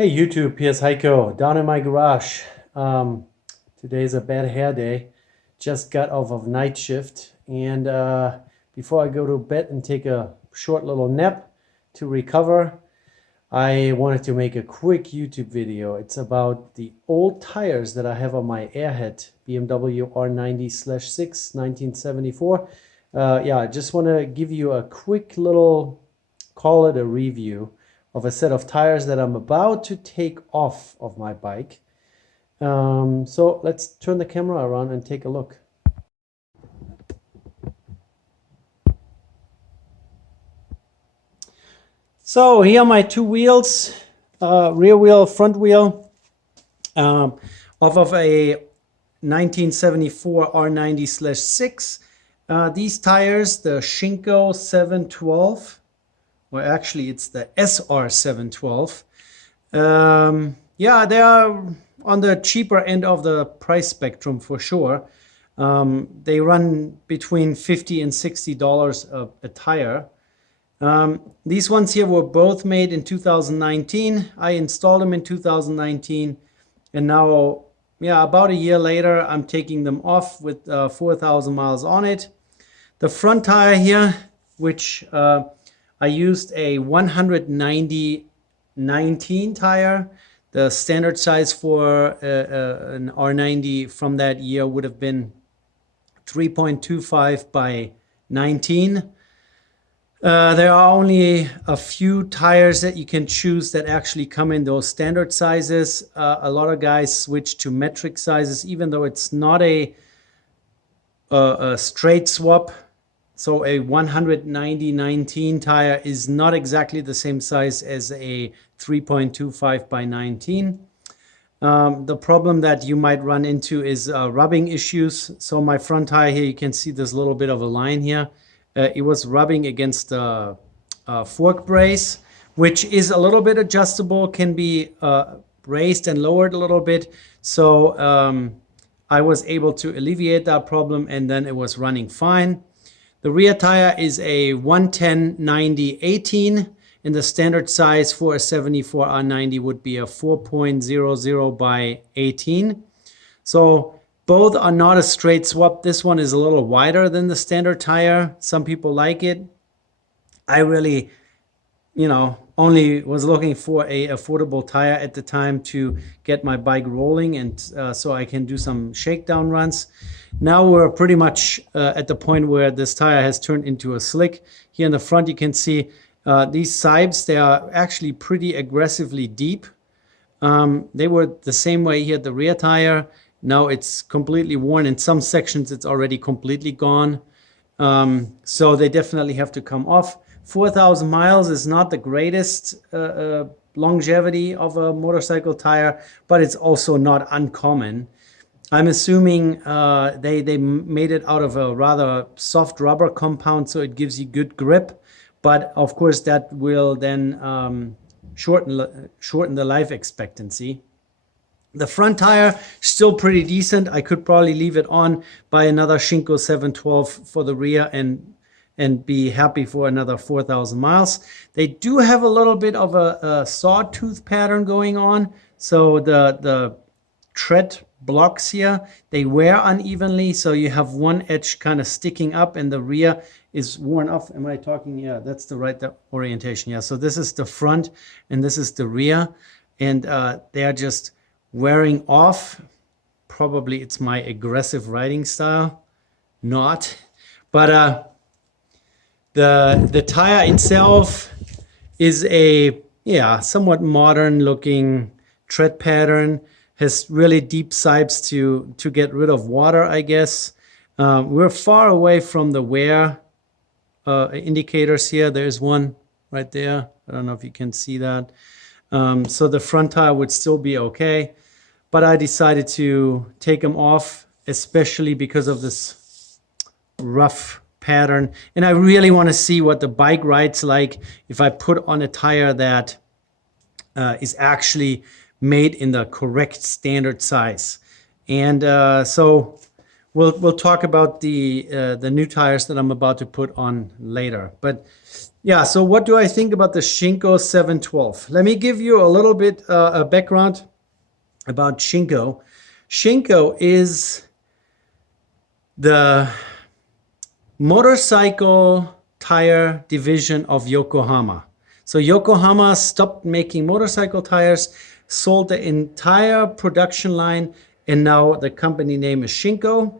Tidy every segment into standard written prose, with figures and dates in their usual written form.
Hey YouTube, here's Heiko down in my garage. Today's a bad hair day. Just got off of night shift, and before I go to bed and take a short little nap to recover, I wanted to make a quick YouTube video. It's about the old tires that I have on my Airhead BMW R90/6 1974. Yeah, I just want to give you a quick little, call it a review of a set of tires that I'm about to take off of my bike. So let's turn the camera around and take a look. So here are my two wheels, rear wheel, front wheel, off of a 1974 R90/6. These tires, the Shinko 712, well, actually, it's the SR712. Yeah, they are on the cheaper end of the price spectrum for sure. They run between $50 and $60 a tire. These ones here were both made in 2019. I installed them in 2019, and now, yeah, about a year later, I'm taking them off with 4,000 miles on it. The front tire here, which I used a 190/19 tire. The standard size for an R90 from that year would have been 3.25 by 19. There are only a few tires that you can choose that actually come in those standard sizes. A lot of guys switch to metric sizes, even though it's not a straight swap. So a 190/19 tire is not exactly the same size as a 3.25 by 19. The problem that you might run into is rubbing issues. So my front tire here, you can see there's a little bit of a line here. It was rubbing against the fork brace, which is a little bit adjustable, can be raised and lowered a little bit. So I was able to alleviate that problem, and then it was running fine. The rear tire is a 110/90/18, and the standard size for a 74 R90 would be a 4.00 by 18. So both are not a straight swap. This one is a little wider than the standard tire. Some people like it. I really, only was looking for a affordable tire at the time to get my bike rolling, and so I can do some shakedown runs. Now we're pretty much at the point where this tire has turned into a slick. Here in the front, you can see these sibes. They are actually pretty aggressively deep. They were the same way here at the rear tire. Now it's completely worn. In some sections, it's already completely gone. So they definitely have to come off. 4,000 miles is not the greatest longevity of a motorcycle tire, but it's also not uncommon. I'm assuming they made it out of a rather soft rubber compound, so it gives you good grip. But of course, that will then shorten the life expectancy. The front tire, still pretty decent. I could probably leave it on, buy another Shinko 712 for the rear, and be happy for another 4,000 miles. They do have a little bit of a sawtooth pattern going on. So the tread blocks here, they wear unevenly. So you have one edge kind of sticking up, and the rear is worn off. Am I talking? Yeah, that's the right orientation. Yeah, so this is the front and this is the rear, and they are just wearing off. Probably it's my aggressive riding style. Not. But the tire itself is a somewhat modern looking tread pattern. Has really deep sibes to get rid of water, I guess. We're far away from the wear indicators here. There's one right there. I don't know if you can see that. So the front tire would still be okay, but I decided to take them off, especially because of this rough pattern. And I really want to see what the bike rides like if I put on a tire that is actually made in the correct standard size. And so we'll talk about the new tires that I'm about to put on later. But Yeah, so what do I think about the Shinko 712? Let me give you a little bit a background about Shinko. Shinko is the motorcycle tire division of Yokohama. So Yokohama stopped making motorcycle tires, sold the entire production line, and now the company name is Shinko.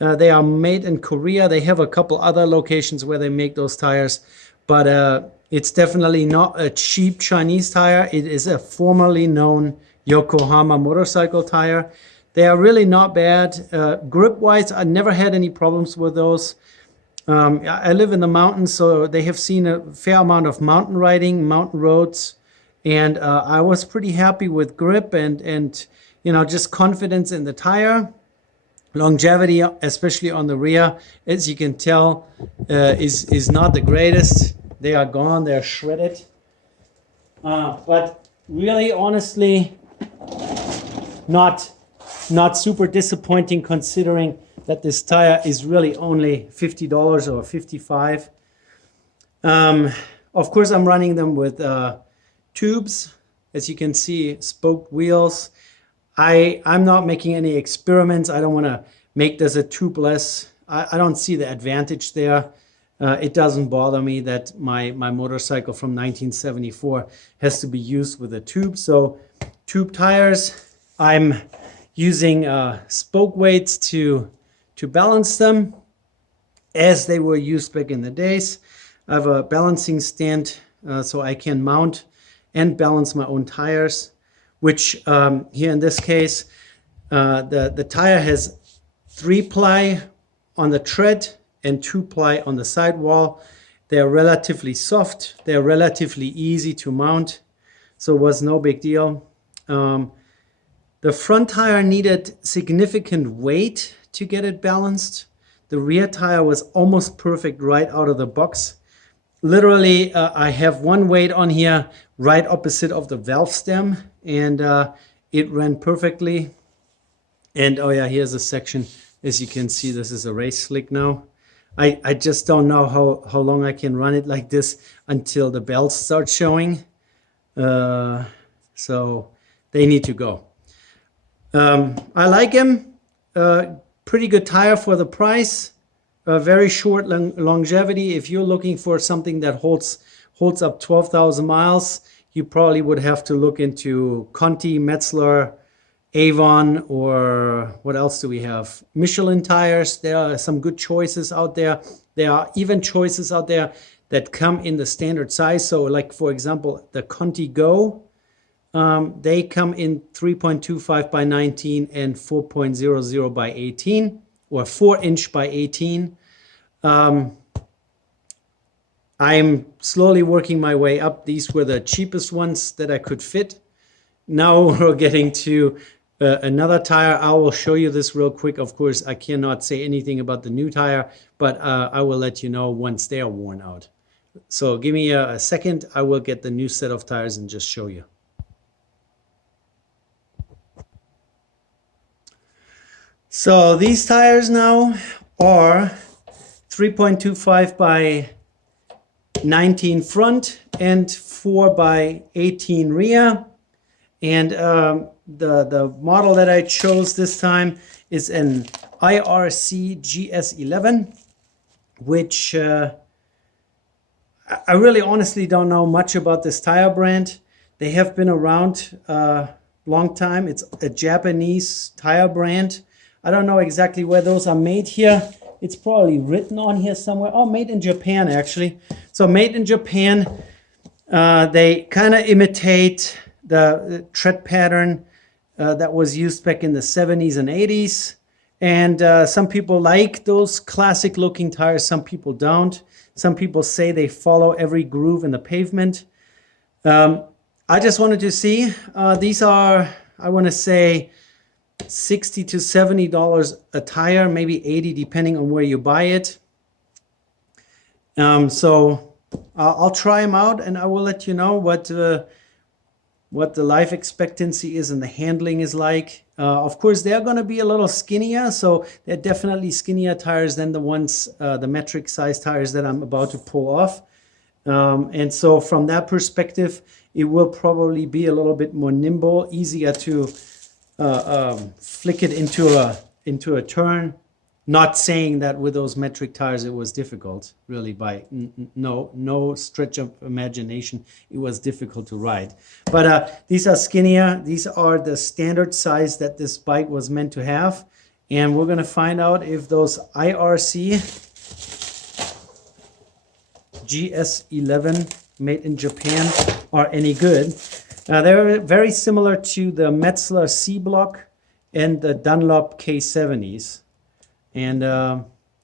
They are made in Korea. They have a couple other locations where they make those tires, but it's definitely not a cheap Chinese tire. It is a formerly known Yokohama motorcycle tire. They are really not bad. Grip-wise, I never had any problems with those. I live in the mountains, so they have seen a fair amount of mountain riding, mountain roads, and I was pretty happy with grip and you know, just confidence in the tire. Longevity, especially on the rear, as you can tell, is not the greatest. They are gone, they're shredded. But really, honestly, not super disappointing considering that this tire is really only $50 or $55. Of course, I'm running them with tubes. As you can see, spoked wheels. I'm not making any experiments. I don't want to make this a tubeless. I don't see the advantage there. It doesn't bother me that my motorcycle from 1974 has to be used with a tube. So tube tires, I'm using spoke weights to balance them as they were used back in the days. I have a balancing stand so I can mount and balance my own tires, which here in this case, the tire has 3-ply on the tread and 2-ply on the sidewall. They're relatively soft. They're relatively easy to mount, so it was no big deal. The front tire needed significant weight to get it balanced. The rear tire was almost perfect right out of the box. Literally, I have one weight on here right opposite of the valve stem, and it ran perfectly. And oh yeah, here's a section. As you can see, this is a race slick now. I just don't know how long I can run it like this until the belts start showing. So they need to go. I like him. Pretty good tire for the price. Very short longevity. If you're looking for something that holds up 12,000 miles, you probably would have to look into Conti, Metzler, Avon, or what else do we have? Michelin tires. There are some good choices out there. There are even choices out there that come in the standard size. So like, for example, the Conti Go, they come in 3.25 by 19 and 4.00 by 18, or 4-inch by 18. I'm slowly working my way up. These were the cheapest ones that I could fit. Now we're getting to another tire. I will show you this real quick. Of course, I cannot say anything about the new tire, but I will let you know once they are worn out. So give me a second. I will get the new set of tires and just show you. So these tires now are 3.25 by 19 front and 4 by 18 rear. And the model that I chose this time is an IRC GS11, which I really honestly don't know much about this tire brand. They have been around a long time. It's a Japanese tire brand. I don't know exactly where those are made here. It's probably written on here somewhere. Oh, made in Japan, actually. So made in Japan. They kind of imitate the tread pattern that was used back in the 70s and 80s. And some people like those classic looking tires. Some people don't. Some people say they follow every groove in the pavement. I just wanted to see. These are, I want to say, $60 to $70 a tire, maybe $80 depending on where you buy it. So I'll try them out, and I will let you know what the life expectancy is and the handling is like. Of course, they're going to be a little skinnier, so they're definitely skinnier tires than the ones, the metric size tires that I'm about to pull off. And so from that perspective, it will probably be a little bit more nimble, easier to flick it into a turn. Not saying that with those metric tires it was difficult, really, by no stretch of imagination. It was difficult to ride. But these are skinnier. These are the standard size that this bike was meant to have. And we're going to find out if those IRC GS11 made in Japan are any good. They're very similar to the Metzler C Block and the Dunlop K70s. And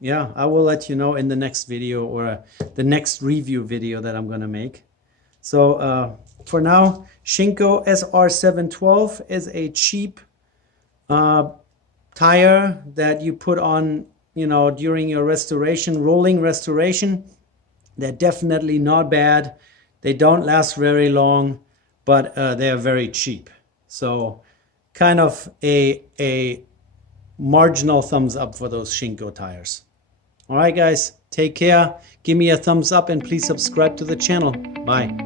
yeah, I will let you know in the next video, or the next review video that I'm going to make. So for now, Shinko SR712 is a cheap tire that you put on, during your restoration, rolling restoration. They're definitely not bad. They don't last very long, but they're very cheap. So kind of a marginal thumbs up for those Shinko tires. All right, guys, take care. Give me a thumbs up and please subscribe to the channel. Bye.